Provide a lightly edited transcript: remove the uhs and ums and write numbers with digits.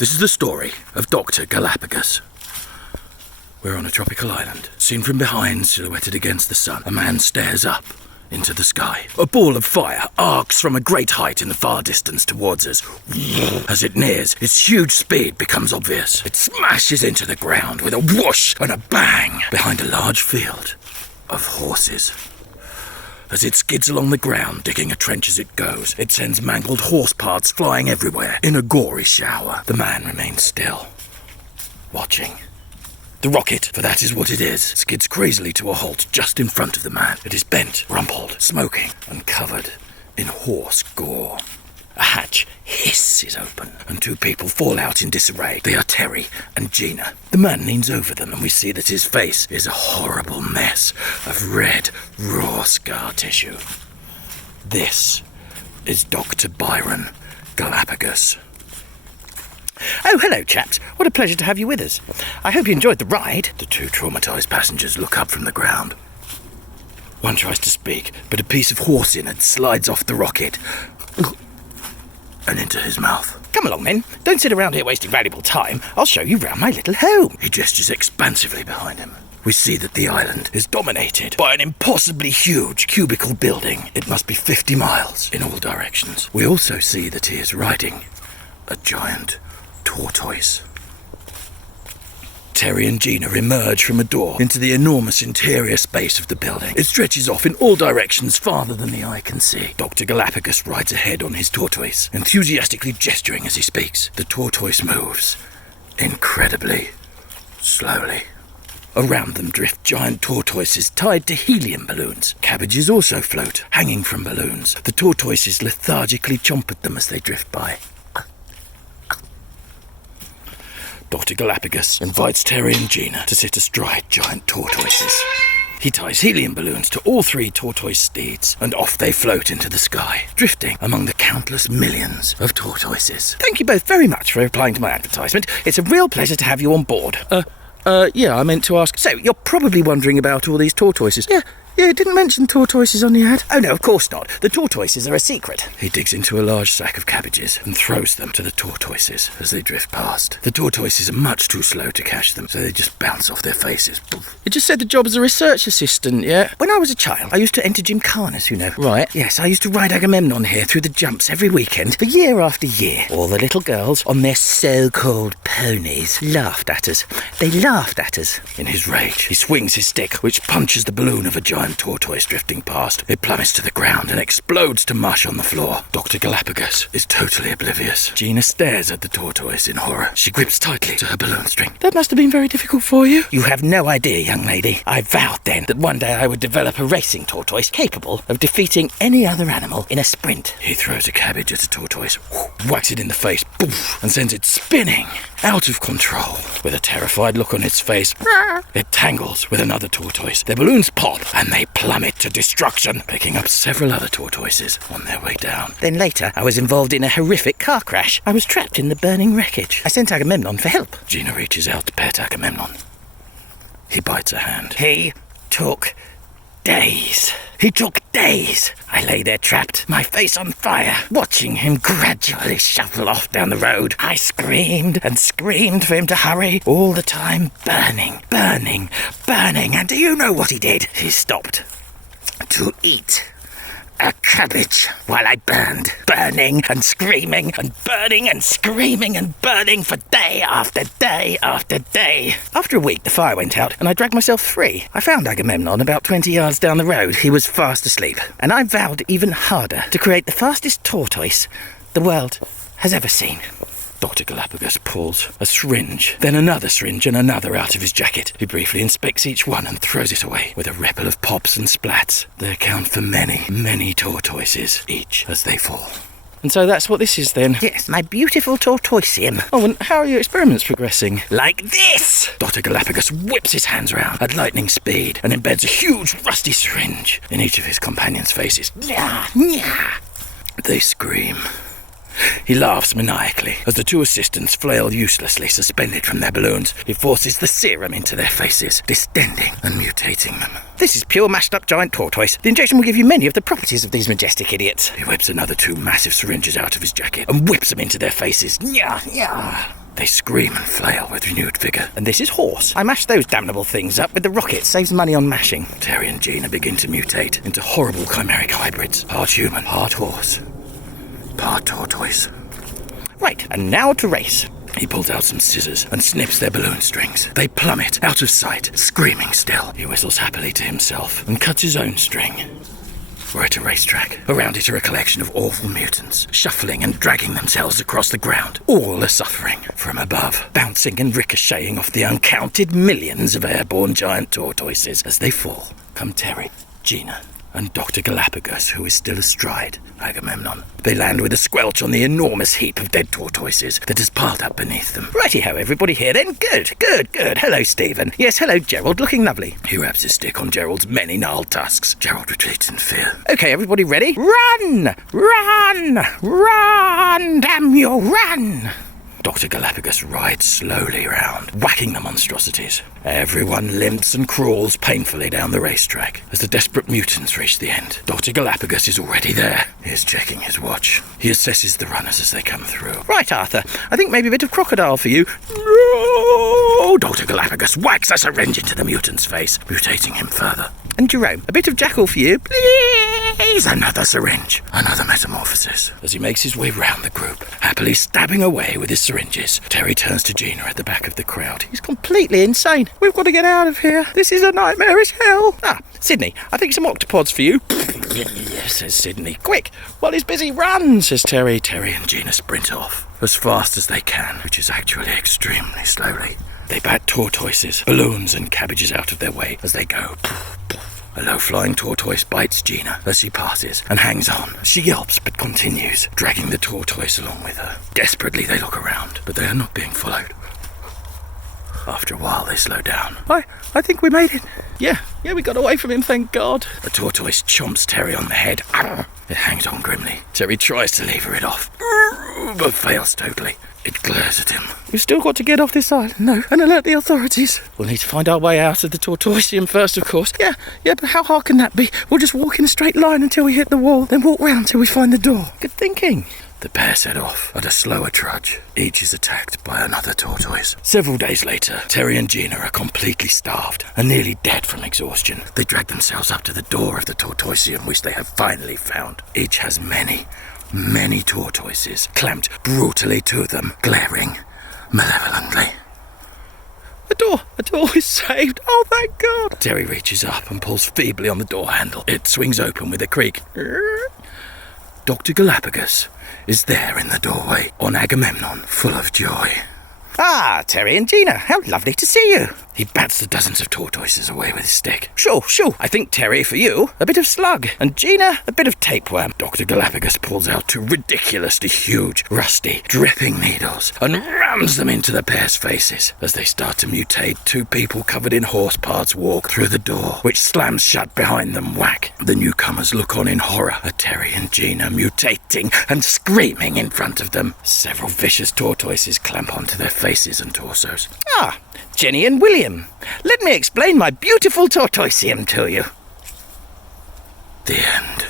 This is the story of Doctor Galapagos. We're on a tropical island. Seen from behind, silhouetted against the sun, a man stares up into the sky. A ball of fire arcs from a great height in the far distance towards us. As it nears, its huge speed becomes obvious. It smashes into the ground with a whoosh and a bang behind a large field of horses. As it skids along the ground, digging a trench as it goes, it sends mangled horse parts flying everywhere in a gory shower. The man remains still, watching. The rocket, for that is what it is, skids crazily to a halt just in front of the man. It is bent, rumpled, smoking, and covered in horse gore. A hatch hisses open, and two people fall out in disarray. They are Terry and Gina. The man leans over them, and we see that his face is a horrible mess of red, raw scar tissue. This is Dr. Byron Galapagos. Oh, hello, chaps. What a pleasure to have you with us. I hope you enjoyed the ride. The two traumatised passengers look up from the ground. One tries to speak, but a piece of horse innard slides off the rocket and into his mouth. Come along, then. Don't sit around here wasting valuable time. I'll show you round my little home. He gestures expansively behind him. We see that the island is dominated by an impossibly huge cubical building. It must be 50 miles in all directions. We also see that he is riding a giant tortoise. Terry and Gina emerge from a door into the enormous interior space of the building. It stretches off in all directions farther than the eye can see. Dr. Galapagos rides ahead on his tortoise, enthusiastically gesturing as he speaks. The tortoise moves incredibly slowly. Around them drift giant tortoises tied to helium balloons. Cabbages also float, hanging from balloons. The tortoises lethargically chomp at them as they drift by. Dr. Galapagos invites Terry and Gina to sit astride giant tortoises. He ties helium balloons to all three tortoise steeds, and off they float into the sky, drifting among the countless millions of tortoises. Thank you both very much for replying to my advertisement. It's a real pleasure to have you on board. Yeah, I meant to ask. So, you're probably wondering about all these tortoises. Yeah, it didn't mention tortoises on the ad. Oh, no, of course not. The tortoises are a secret. He digs into a large sack of cabbages and throws them to the tortoises as they drift past. The tortoises are much too slow to catch them, so they just bounce off their faces. It just said the job as a research assistant, yeah? When I was a child, I used to enter gymkhanas, you know. Right. Yes, I used to ride Agamemnon here through the jumps every weekend for year after year. All the little girls on their so-called ponies laughed at us. They laughed at us. In his rage, he swings his stick, which punches the balloon of a giant tortoise drifting past. It plummets to the ground and explodes to mush on the floor. Dr. Galapagos is totally oblivious. Gina stares at the tortoise in horror. She grips tightly to her balloon string. That must have been very difficult for you. You have no idea, young lady. I vowed then that one day I would develop a racing tortoise capable of defeating any other animal in a sprint. He throws a cabbage at a tortoise, whacks it in the face, and sends it spinning out of control. With a terrified look on its face, it tangles with another tortoise. Their balloons pop and they plummet to destruction, picking up several other tortoises on their way down. Then later, I was involved in a horrific car crash. I was trapped in the burning wreckage. I sent Agamemnon for help. Gina reaches out to pet Agamemnon. He bites her hand. He took days. I lay there trapped, my face on fire, watching him gradually shuffle off down the road. I screamed and screamed for him to hurry, all the time burning. And do you know what he did? He stopped to eat a cabbage while I burned, burning and screaming and burning and screaming and burning for day after day after day. After a week, the fire went out and I dragged myself free. I found Agamemnon about 20 yards down the road. He was fast asleep, and I vowed even harder to create the fastest tortoise the world has ever seen. Dr. Galapagos pulls a syringe, then another syringe and another out of his jacket. He briefly inspects each one and throws it away with a ripple of pops and splats. They account for many, many tortoises, each as they fall. And so that's what this is then? Yes, my beautiful tortoisium. Oh, and how are your experiments progressing? Like this! Dr. Galapagos whips his hands around at lightning speed and embeds a huge rusty syringe in each of his companions' faces. They scream. He laughs maniacally as the two assistants flail uselessly suspended from their balloons. He forces the serum into their faces, distending and mutating them. This is pure mashed up giant tortoise. The injection will give you many of the properties of these majestic idiots. He whips another two massive syringes out of his jacket and whips them into their faces. They They scream and flail with renewed vigour. And this is horse. I mash those damnable things up with the rocket. Saves money on mashing. Terry and Gina begin to mutate into horrible chimeric hybrids. Part human, part horse, part tortoise. Right, and now to race. He pulls out some scissors and snips their balloon strings. They plummet out of sight, screaming still. He whistles happily to himself and cuts his own string. We're at a racetrack. Around it are a collection of awful mutants, shuffling and dragging themselves across the ground. All are suffering. From above, bouncing and ricocheting off the uncounted millions of airborne giant tortoises as they fall, come Terry, Gina, and Doctor Galapagos, who is still astride Agamemnon. They land with a squelch on the enormous heap of dead tortoises that has piled up beneath them. Righty-ho, everybody here then. Good. Hello, Stephen. Yes, hello, Gerald. Looking lovely. He wraps his stick on Gerald's many gnarled tusks. Gerald retreats in fear. Okay, everybody ready? Run! Damn you, run! Dr. Galapagos rides slowly round, whacking the monstrosities. Everyone limps and crawls painfully down the racetrack. As the desperate mutants reach the end, Dr. Galapagos is already there. He is checking his watch. He assesses the runners as they come through. Right, Arthur. I think maybe a bit of crocodile for you. No! Dr. Galapagos whacks a syringe into the mutant's face, mutating him further. And Jerome, a bit of jackal for you. Please! Another syringe. Another metamorphosis. As he makes his way round the group, happily stabbing away with his syringes, Terry turns to Gina at the back of the crowd. He's completely insane. We've got to get out of here. This is a nightmarish hell. Sydney, I think some octopods for you. Yes, says Sydney. Quick, while he's busy, run, says Terry. Terry and Gina sprint off, as fast as they can, which is actually extremely slowly. They bat tortoises, balloons and cabbages out of their way as they go. A low-flying tortoise bites Gina as she passes and hangs on. She yelps but continues, dragging the tortoise along with her. Desperately they look around, but they are not being followed. After a while they slow down. I think we made it. Yeah, we got away from him, thank God. The tortoise chomps Terry on the head. It hangs on grimly. Terry tries to lever it off, but fails totally. It glares at him. We've still got to get off this island, and alert the authorities. We'll need to find our way out of the tortoisium first, of course. Yeah, but how hard can that be? We'll just walk in a straight line until we hit the wall, then walk round till we find the door. Good thinking. The pair set off at a slower trudge. Each is attacked by another tortoise. Several days later, Terry and Gina are completely starved and nearly dead from exhaustion. They drag themselves up to the door of the tortoisium, which they have finally found. Each has many tortoises clamped brutally to them, glaring malevolently. The door is saved. Oh, thank God. Terry reaches up and pulls feebly on the door handle. It swings open with a creak. Dr. Galapagos is there in the doorway, on Agamemnon, full of joy. Terry and Gina, how lovely to see you. He bats the dozens of tortoises away with his stick. Sure. I think, Terry, for you, a bit of slug. And Gina, a bit of tapeworm. Dr. Galapagos pulls out two ridiculously huge, rusty, dripping needles and rams them into the pair's faces. As they start to mutate, two people covered in horse parts walk through the door, which slams shut behind them. Whack. The newcomers look on in horror at Terry and Gina mutating and screaming in front of them. Several vicious tortoises clamp onto their faces and torsos. Jenny and William, let me explain my beautiful tortoisium to you. The end.